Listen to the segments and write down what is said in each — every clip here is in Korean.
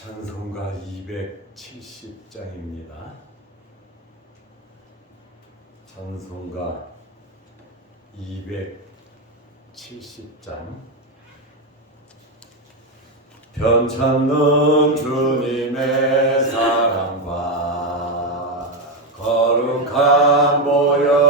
찬송가 270장입니다. 찬송가 270장 편찮는 주님의 사랑과 거룩한 보혈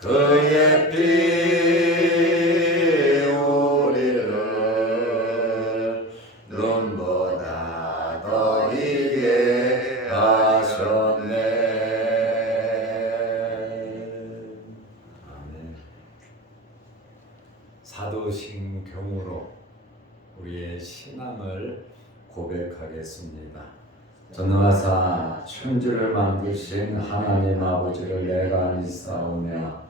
그의 피 우리를 눈보다 더 이게 하셨네 아멘 사도신경으로 우리의 신앙을 고백하겠습니다. 전능하사 천지를 만드신 하나님 아버지를 내가 믿사오며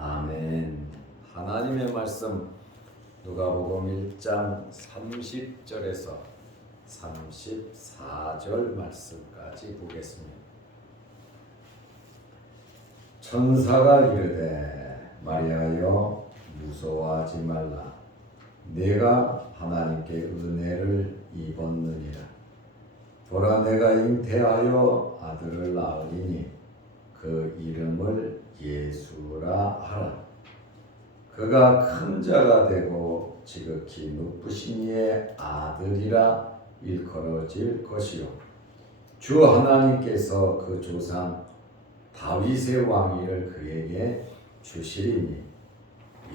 아멘. 하나님의 말씀 누가복음 1장 30절에서 34절 말씀까지 보겠습니다. 천사가 이르되 마리아여 무서워하지 말라 내가 하나님께 은혜를 입었느니라 보라 내가 잉태하여 아들을 낳으리니 그 이름을 예수라 하라. 그가 큰 자가 되고 지극히 높으신 이의 아들이라 일컬어질 것이요. 주 하나님께서 그 조상 다윗의 왕위를 그에게 주시리니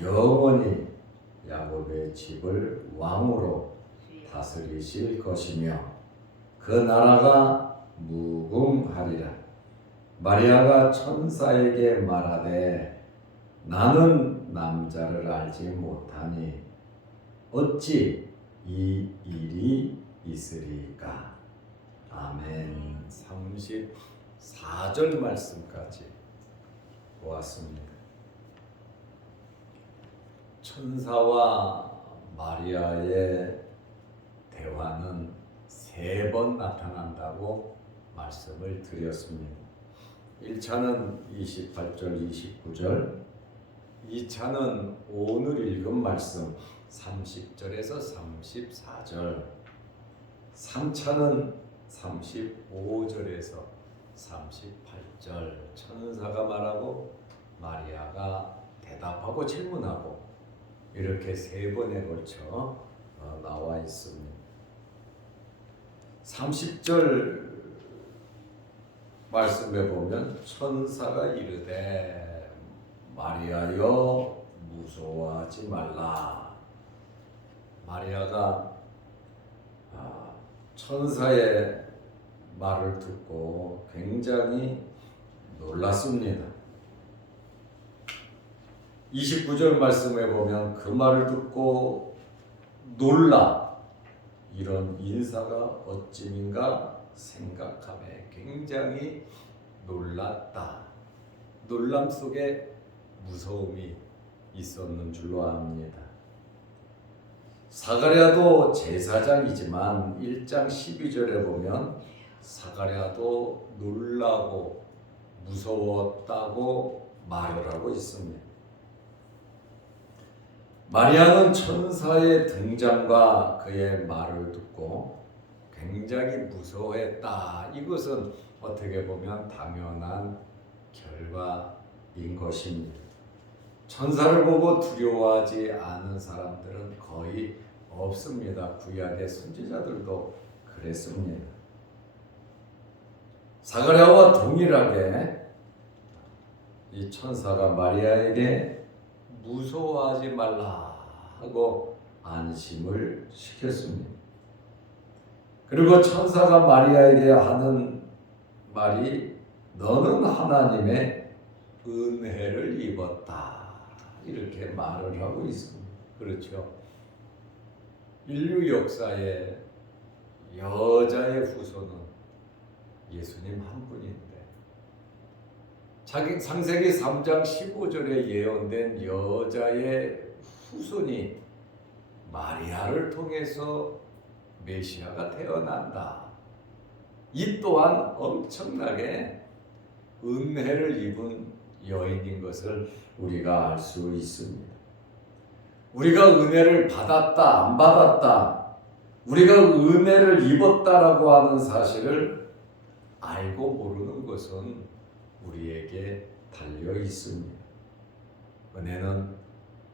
영원히 야곱의 집을 왕으로 다스리실 것이며 그 나라가 무궁하리라 마리아가 천사에게 말하되 나는 남자를 알지 못하니 어찌 이 일이 있으리까? 아멘. 34절 말씀까지 보았습니다. 천사와 마리아의 대화는 세 번 나타난다고 말씀을 드렸습니다 1차는 28절 29절. 2차는 오늘 읽은 말씀 30절에서 34절. 3차는 35절에서 38절. 천사가 말하고 마리아가 대답하고 질문하고 이렇게 세 번에 걸쳐 어, 나와 있습니다. 30절 말씀에 보면 천사가 이르되 마리아여 무서워하지 말라. 마리아가 아, 천사의 말을 듣고 굉장히 놀랐습니다. 29절 말씀에 보면 그 말을 듣고 놀라 이런 인사가 어찌민가 생각함에 굉장히 놀랐다. 놀람 속에 무서움이 있었는 줄로 압니다. 사가랴도 제사장이지만 1장 12절에 보면 사가랴도 놀라고 무서웠다고 말을 하고 있습니다. 마리아는 천사의 등장과 그의 말을 듣고 굉장히 무서워했다. 이것은 어떻게 보면 당연한 결과인 것입니다. 천사를 보고 두려워하지 않은 사람들은 거의 없습니다. 구약의 선지자들도 그랬습니다. 사가랴와 동일하게 이 천사가 마리아에게 무서워하지 말라 하고 안심을 시켰습니다. 그리고 천사가 마리아에게 하는 말이 너는 하나님의 은혜를 입었다. 이렇게 말을 하고 있습니다. 그렇죠. 인류 역사에 여자의 후손은 예수님 한 분인데 자기 창세기 3장 15절에 예언된 여자의 후손이 마리아를 통해서 메시아가 태어난다. 이 또한 엄청나게 은혜를 입은 여인인 것을 우리가 알 수 있습니다. 우리가 은혜를 받았다, 안 받았다, 우리가 은혜를 입었다라고 하는 사실을 알고 모르는 것은 우리에게 달려 있습니다. 은혜는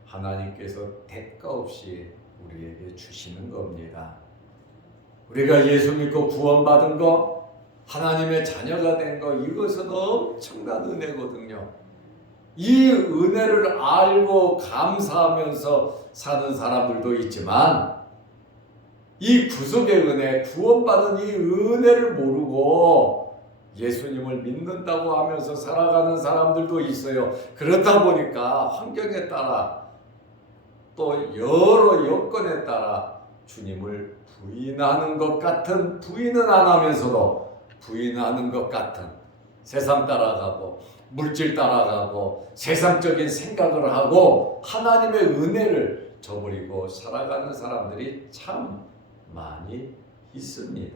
하나님께서 대가 없이 우리에게 주시는 겁니다. 우리가 예수 믿고 구원받은 거, 하나님의 자녀가 된 거, 이것은 엄청난 은혜거든요. 이 은혜를 알고 감사하면서 사는 사람들도 있지만, 이 구속의 은혜, 구원받은 이 은혜를 모르고 예수님을 믿는다고 하면서 살아가는 사람들도 있어요. 그렇다 보니까 환경에 따라 또 여러 여건에 따라 주님을 부인하는 것 같은 부인은 안 하면서도 부인하는 것 같은 세상 따라가고 물질 따라가고 세상적인 생각을 하고 하나님의 은혜를 저버리고 살아가는 사람들이 참 많이 있습니다.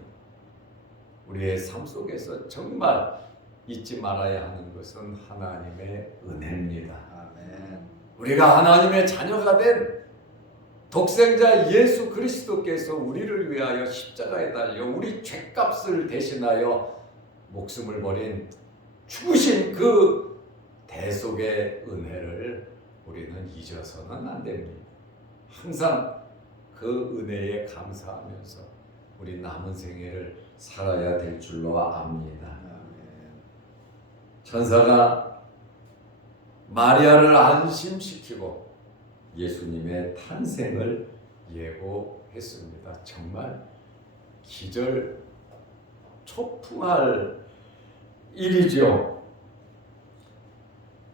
우리의 삶 속에서 정말 잊지 말아야 하는 것은 하나님의 은혜입니다. 아멘. 우리가 하나님의 자녀가 된 독생자 예수 그리스도께서 우리를 위하여 십자가에 달려 우리 죄값을 대신하여 목숨을 버린 죽으신 그 대속의 은혜를 우리는 잊어서는 안 됩니다. 항상 그 은혜에 감사하면서 우리 남은 생애를 살아야 될 줄로 압니다. 천사가 마리아를 안심시키고 예수님의 탄생을 예고했습니다. 정말 기절 초풍할 일이죠.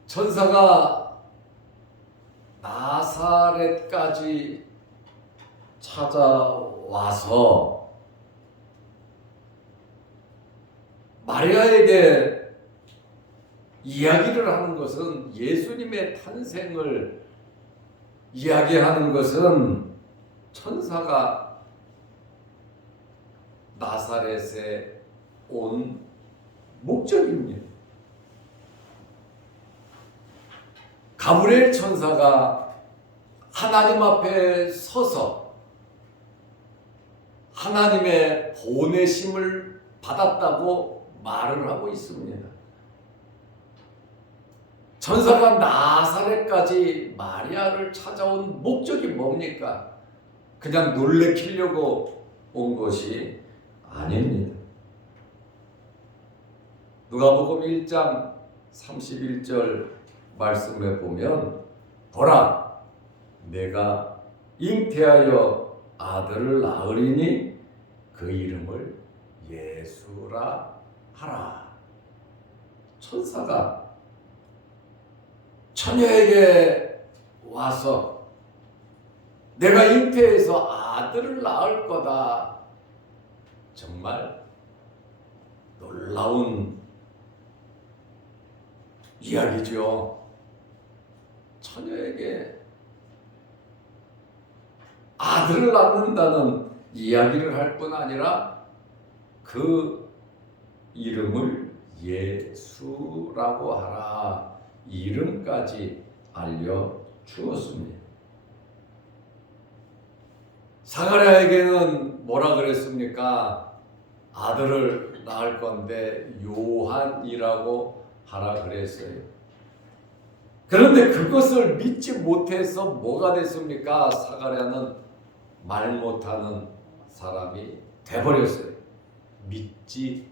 천사가 나사렛까지 찾아와서 마리아에게 이야기를 하는 것은 예수님의 탄생을 이야기하는 것은 천사가 나사렛에 온 목적입니다. 가브리엘 천사가 하나님 앞에 서서 하나님의 보내심을 받았다고 말을 하고 있습니다. 천사가 나사렛까지 마리아를 찾아온 목적이 뭡니까? 그냥 놀래키려고 온 것이 아닙니다. 누가복음 1장 31절 말씀에 보면 보라 내가 잉태하여 아들을 낳으리니 그 이름을 예수라 하라. 천사가 처녀에게 와서 내가 잉태해서 아들을 낳을 거다. 정말 놀라운 이야기죠. 처녀에게 아들을 낳는다는 이야기를 할 뿐 아니라 그 이름을 예수라고 하라. 이름까지 알려 주었습니다. 사가랴에게는 뭐라 그랬습니까? 아들을 낳을 건데 요한이라고 하라 그랬어요. 그런데 그것을 믿지 못해서 뭐가 됐습니까? 사가랴는 말 못하는 사람이 돼버렸어요. 믿지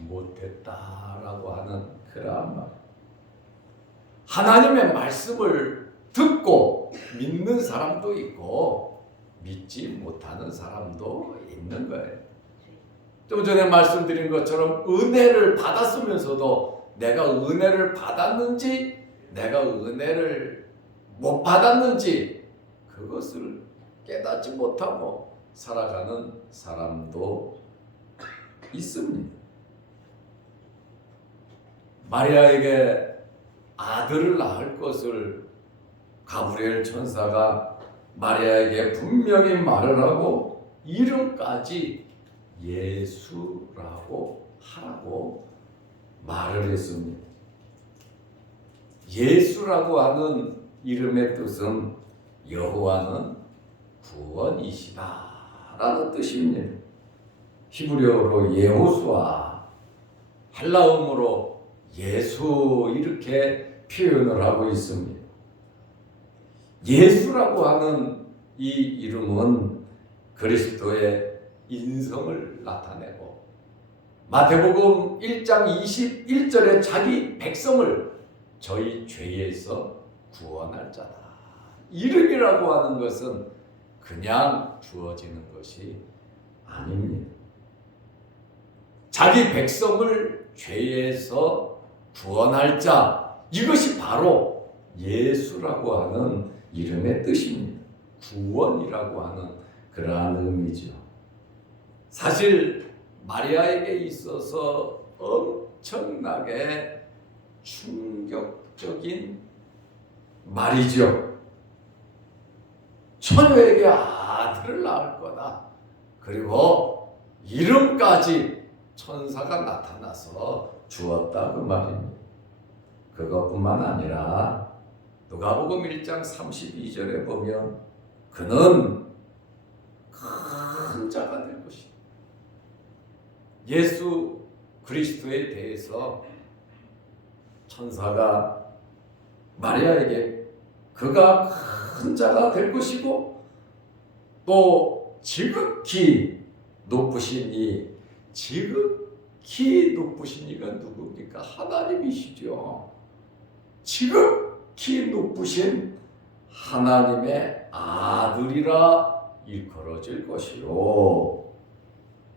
못했다라고 하는 그러한 말. 하나님의 말씀을 듣고 믿는 사람도 있고 믿지 못하는 사람도 있는 거예요. 좀 전에 말씀드린 것처럼 은혜를 받았으면서도 내가 은혜를 받았는지 내가 은혜를 못 받았는지 그것을 깨닫지 못하고 살아가는 사람도 있습니다. 마리아에게 아들을 낳을 것을 가브리엘 천사가 마리아에게 분명히 말을 하고 이름까지 예수라고 하라고 말을 했습니다. 예수라고 하는 이름의 뜻은 여호와는 구원이시다라는 뜻입니다. 히브리어로 예호수아, 헬라음으로 예수 이렇게 표현을 하고 있습니다. 예수라고 하는 이 이름은 그리스도의 인성을 나타내고 마태복음 1장 21절에 자기 백성을 저희 죄에서 구원할 자다. 이름이라고 하는 것은 그냥 주어지는 것이 아닙니다. 자기 백성을 죄에서 구원할 자 이것이 바로 예수라고 하는 이름의 뜻입니다. 구원이라고 하는 그러한 의미죠. 사실 마리아에게 있어서 엄청나게 충격적인 말이죠. 처녀에게 아들을 낳을 거다. 그리고 이름까지 천사가 나타나서 주었다 그 말입니다. 그것뿐만 아니라 누가복음 1장 32절에 보면 그는 큰 자가 될 것이다. 예수 그리스도에 대해서 천사가 마리아에게 그가 큰 자가 될 것이고 또 지극히 높으신 이 지극히 높으신 이가 누굽니까? 하나님이시죠. 지극히 높으신 하나님의 아들이라 일컬어질 것이요.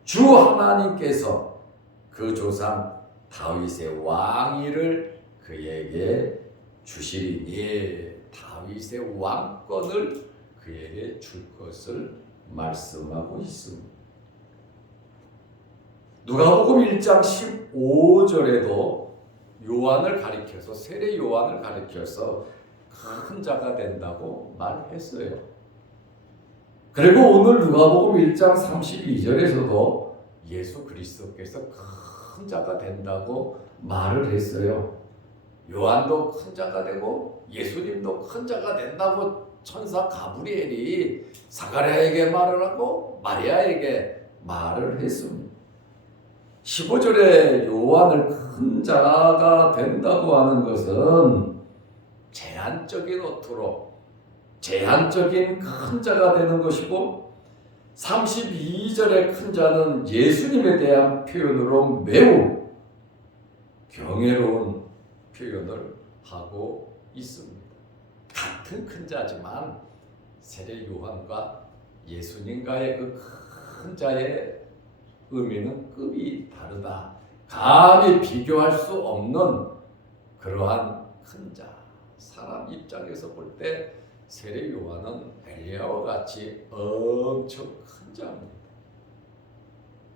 주 하나님께서 그 조상 다윗의 왕위를 그에게 주시리니 다윗의 왕권을 그에게 줄 것을 말씀하고 있습니다. 누가복음 1장 15절에도 요한을 가리켜서 세례 요한을 가리켜서 큰 자가 된다고 말했어요. 그리고 오늘 누가복음 1장 32절에서도 예수 그리스도께서 큰 자가 된다고 말을 했어요. 요한도 큰 자가 되고 예수님도 큰 자가 된다고 천사 가브리엘이 사가랴에게 말을 하고 마리아에게 말을 했습니다. 15절에 요한을 큰 자가 된다고 하는 것은 제한적인 어투로 제한적인 큰 자가 되는 것이고 32절의 큰 자는 예수님에 대한 표현으로 매우 경외로운 표현을 하고 있습니다. 같은 큰 자지만 세례 요한과 예수님과의 그 큰 자의 의미는 급이. 감히 비교할 수 없는 그러한 큰 자. 사람 입장에서 볼 때 세례 요한은 엘리야와 같이 엄청 큰 자입니다.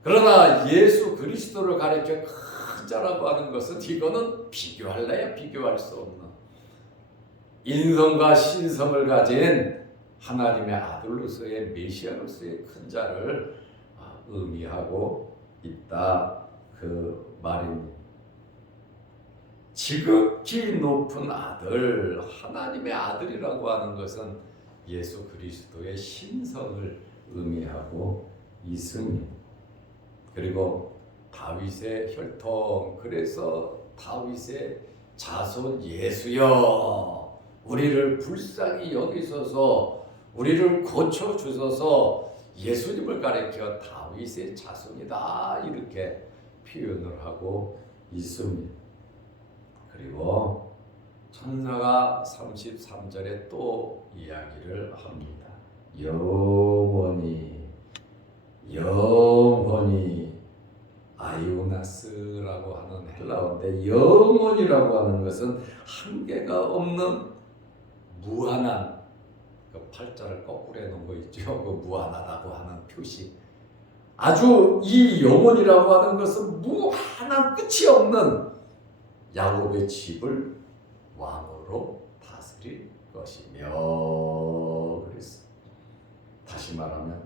그러나 예수 그리스도를 가리켜 큰 자라고 하는 것은 이거는 비교할래야 비교할 수 없는 인성과 신성을 가진 하나님의 아들로서의 메시아로서의 큰 자를 아, 의미하고 있다 그 말입니다. 지극히 높은 아들, 하나님의 아들이라고 하는 것은 예수 그리스도의 신성을 의미하고 있습니다. 그리고 다윗의 혈통, 그래서 다윗의 자손 예수여, 우리를 불쌍히 여기소서, 우리를 고쳐 주소서, 예수님을 가리켜 다윗의 자손이다 이렇게 표현을 하고 있습니다. 그리고 천사가 33절에 또 이야기를 합니다. 영원히 영원히 아이오나스라고 하는 헬라어인데 영원이라고 하는 것은 한계가 없는 무한한 그 팔자를 거꾸로 해놓은 거 있죠. 그 무한하다고 하는 표시. 아주 이 영원이라고 하는 것은 무한한 끝이 없는 야곱의 집을 왕으로 다스릴 것이며 그랬어. 다시 말하면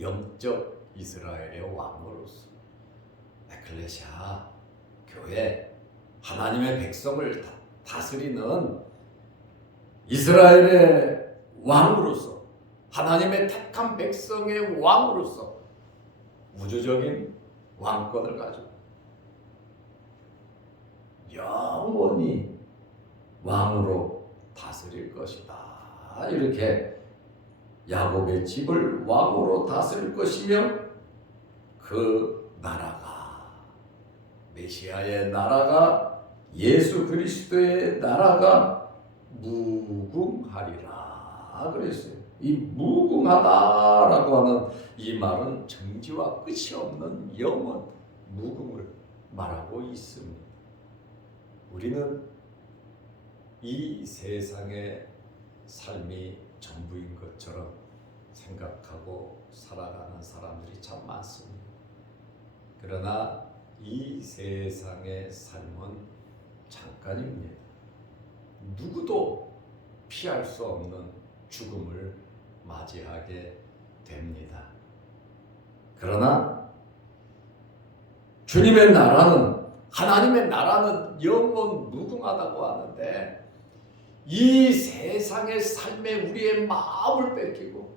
영적 이스라엘의 왕으로서 에클레시아 교회 하나님의 백성을 다- 다스리는 이스라엘의 왕으로서 하나님의 택한 백성의 왕으로서 우주적인 왕권을 가지고 영원히 왕으로 다스릴 것이다. 이렇게 야곱의 집을 왕으로 다스릴 것이며 그 나라가 메시아의 나라가 예수 그리스도의 나라가 무궁하리라 그랬어요. 이 무궁하다라고 하는 이 말은 정지와 끝이 없는 영원 무궁을 말하고 있습니다. 우리는 이 세상의 삶이 전부인 것처럼 생각하고 살아가는 사람들이 참 많습니다. 그러나 이 세상의 삶은 잠깐입니다. 누구도 피할 수 없는 죽음을 맞이하게 됩니다. 그러나 주님의 나라는 하나님의 나라는 영원 무궁하다고 하는데 이 세상의 삶에 우리의 마음을 뺏기고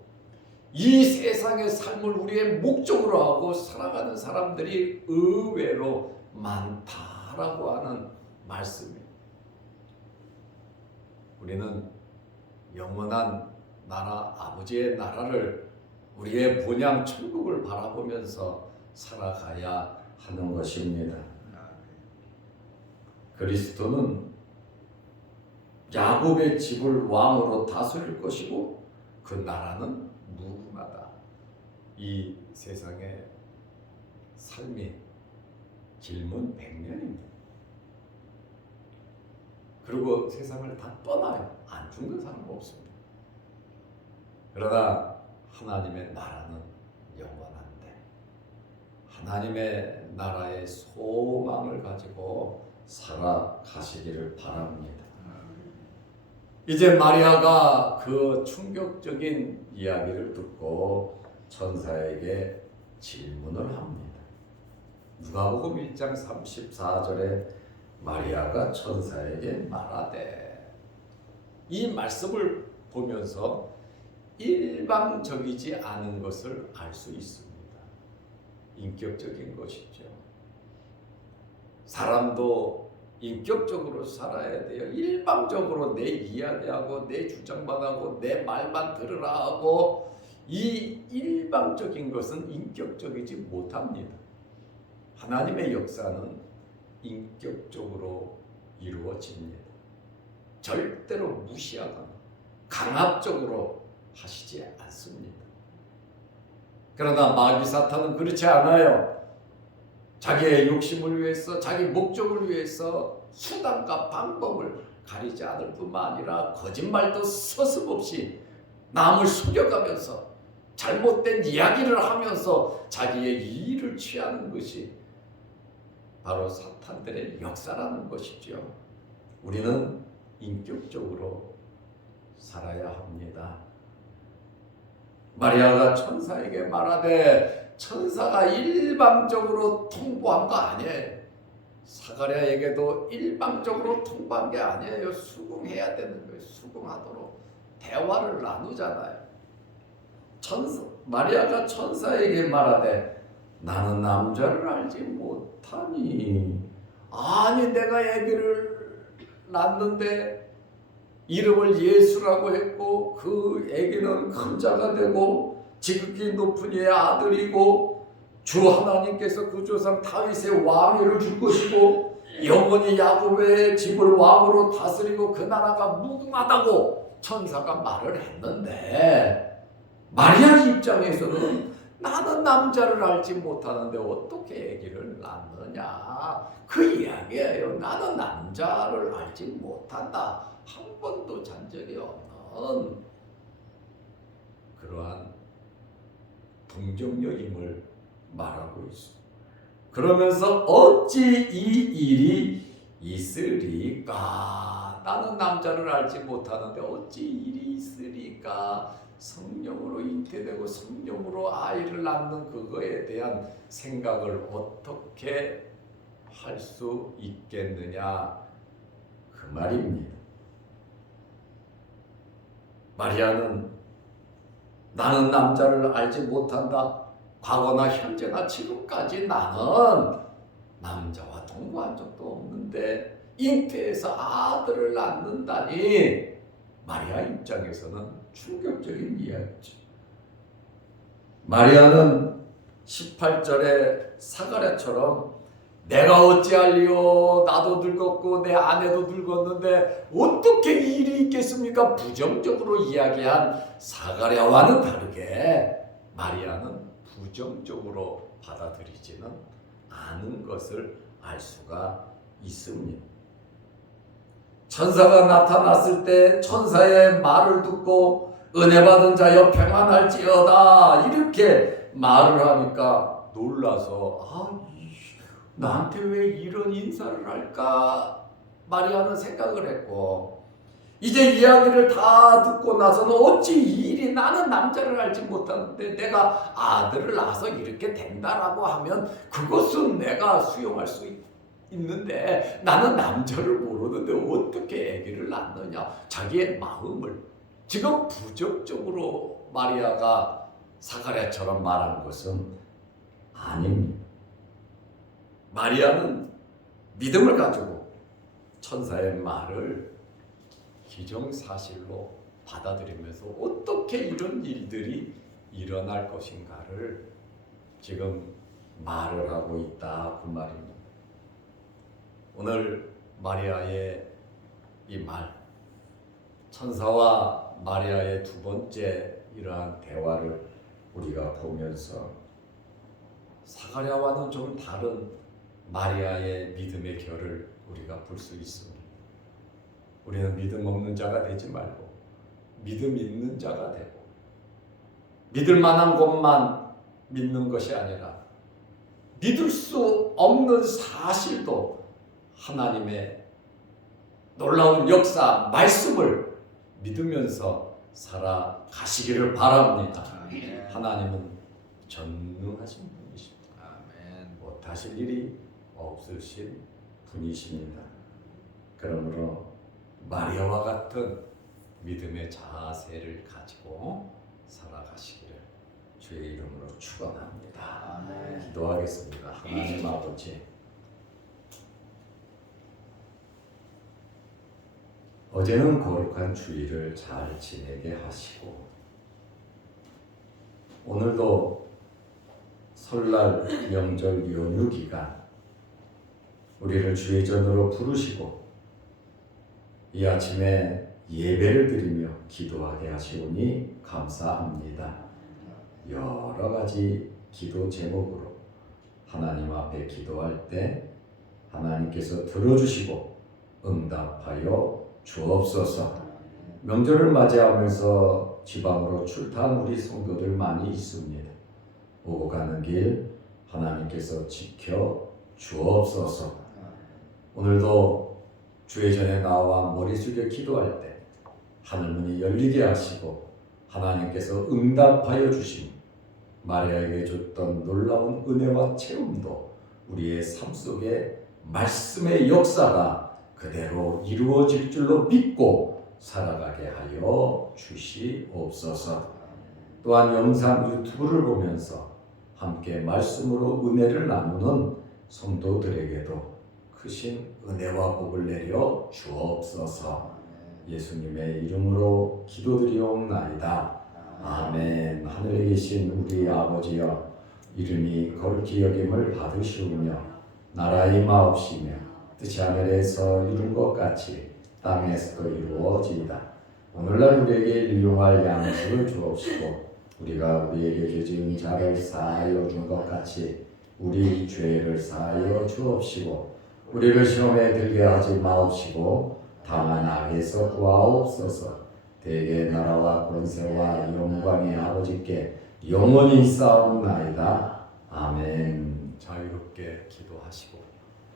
이 세상의 삶을 우리의 목적으로 하고 살아가는 사람들이 의외로 많다라고 하는 말씀입니다. 우리는 영원한 나라 아버지의 나라를 우리의 본향 천국을 바라보면서 살아가야 하는 것입니다. 그리스도는 야곱의 집을 왕으로 다스릴 것이고 그 나라는 무궁하다. 이 세상의 삶이 길면 백년입니다. 그리고 세상을 다 떠나요. 안 죽는 사람 없습니다. 그러나 하나님의 나라는 영원한데 하나님의 나라의 소망을 가지고 살아가시기를 바랍니다. 이제 마리아가 그 충격적인 이야기를 듣고 천사에게 질문을 합니다. 누가복음 1장 34절에 마리아가 천사에게 말하되 이 말씀을 보면서 일방적이지 않은 것을 알 수 있습니다. 인격적인 것이죠. 사람도 인격적으로 살아야 돼요. 일방적으로 내 이야기하고 내 주장만 하고 내 말만 들으라 하고 이 일방적인 것은 인격적이지 못합니다. 하나님의 역사는 인격적으로 이루어집니다. 절대로 무시하거나 강압적으로 하시지 않습니다. 그러나 마귀 사탄은 그렇지 않아요. 자기의 욕심을 위해서 자기 목적을 위해서 수단과 방법을 가리지 않을 뿐만 아니라 거짓말도 서슴없이 남을 속여가면서 잘못된 이야기를 하면서 자기의 이의를 취하는 것이 바로 사탄들의 역사라는 것이죠. 우리는 인격적으로 살아야 합니다. 마리아가 천사에게 말하되 천사가 일방적으로 통보한 거 아니에요. 사가랴에게도 일방적으로 통보한 게 아니에요. 수긍해야 되는 거예요. 수긍하도록 대화를 나누잖아요. 천사 마리아가 천사에게 말하되 나는 남자를 알지 못하니 아니 내가 아기를 낳는데 이름을 예수라고 했고 그 아기는 큰 자가 되고 지극히 높은 이의 아들이고 주 하나님께서 그 조상 다윗의 왕위를 줄 것이고 영원히 야곱의 집을 왕으로 다스리고 그 나라가 무궁하다고 천사가 말을 했는데 마리아 입장에서는 나는 남자를 알지 못하는데 어떻게 아기를 낳 느냐 그 이야기예요. 나는 남자를 알지 못한다. 한 번도 잔 적이 없는 그러한 동정녀임을 말하고 있어. 그러면서 어찌 이 일이 있으리까? 나는 남자를 알지 못하는데 어찌 일이 있으리까? 성령으로 잉태되고 성령으로 아이를 낳는 그거에 대한 생각을 어떻게 할 수 있겠느냐 그 말입니다. 마리아는 나는 남자를 알지 못한다. 과거나 현재나 지금까지 나는 남자와 동거한 적도 없는데 잉태해서 아들을 낳는다니 마리아 입장에서는 충격적인 이야기죠. 마리아는 18절에 사가랴처럼 내가 어찌할리요 나도 늙었고 내 아내도 늙었는데 어떻게 이 일이 있겠습니까? 부정적으로 이야기한 사가랴와는 다르게 마리아는 부정적으로 받아들이지는 않은 것을 알 수가 있습니다. 천사가 나타났을 때 천사의 말을 듣고 은혜 받은 자여 평안할지어다. 이렇게 말을 하니까 놀라서 아 나한테 왜 이런 인사를 할까? 마리아는 생각을 했고 이제 이야기를 다 듣고 나서는 어찌 이 일이 나는 남자를 알지 못하는데 내가 아들을 낳아서 이렇게 된다라고 하면 그것은 내가 수용할 수 있, 있는데 나는 남자를 모르는데 어떻게 아기를 낳느냐 자기의 마음을 지금 부적적으로 마리아가 사가랴처럼 말한 것은 아닙니다. 마리아는 믿음을 가지고 천사의 말을 기정사실로 받아들이면서 어떻게 이런 일들이 일어날 것인가를 지금 말을 하고 있다 그 말입니다. 오늘 마리아의 이 말, 천사와 마리아의 두 번째 이러한 대화를 우리가 보면서 사가랴와는 좀 다른 마리아의 믿음의 결을 우리가 볼 수 있습니다. 우리는 믿음 없는 자가 되지 말고 믿음 있는 자가 되고 믿을 만한 것만 믿는 것이 아니라 믿을 수 없는 사실도 하나님의 놀라운 역사, 말씀을 믿으면서 살아가시기를 바랍니다. 하나님은 전능하신 분이십니다. 아멘. 못하실 일이 없으신 분이십니다. 그러므로 마리아와 같은 믿음의 자세를 가지고 살아가시기를 주의 이름으로 축원합니다. 기도하겠습니다. 하나님 아버지 어제는 거룩한 주일을 잘 지내게 하시고 오늘도 설날 명절 연휴 기간 우리를 주의 전으로 부르시고 이 아침에 예배를 드리며 기도하게 하시오니 감사합니다. 여러 가지 기도 제목으로 하나님 앞에 기도할 때 하나님께서 들어주시고 응답하여 주옵소서. 명절을 맞이하면서 지방으로 출타한 우리 성도들 많이 있습니다. 오고 가는 길 하나님께서 지켜 주옵소서. 오늘도 주의 전에 나와 머리 숙여 기도할 때 하늘문이 열리게 하시고 하나님께서 응답하여 주심 마리아에게 줬던 놀라운 은혜와 체험도 우리의 삶 속에 말씀의 역사가 그대로 이루어질 줄로 믿고 살아가게 하여 주시옵소서. 또한 영상 유튜브를 보면서 함께 말씀으로 은혜를 나누는 성도들에게도 크신 은혜와 복을 내려 주옵소서. 예수님의 이름으로 기도드리옵나이다. 아멘. 하늘에 계신 우리 아버지여 이름이 거룩히 여김을 받으시오며 나라의 마옵시며 뜻이 하늘에서 이룬 것 같이 땅에서도 이루어지이다. 오늘날 우리에게 일용할 양식을 주옵시고 우리가 우리에게 죄지은 자를 사하여 준 것 같이 우리 죄를 사하여 주옵시고 우리를 시험에 들게 하지 마옵시고 다만 악에서 구하옵소서. 대개 나라와 권세와 영광의 아버지께 영원히 싸움나이다. 아멘. 자유롭게 기도하시고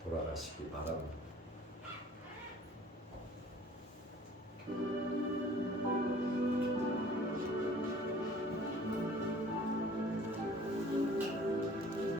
돌아가시기 바랍니다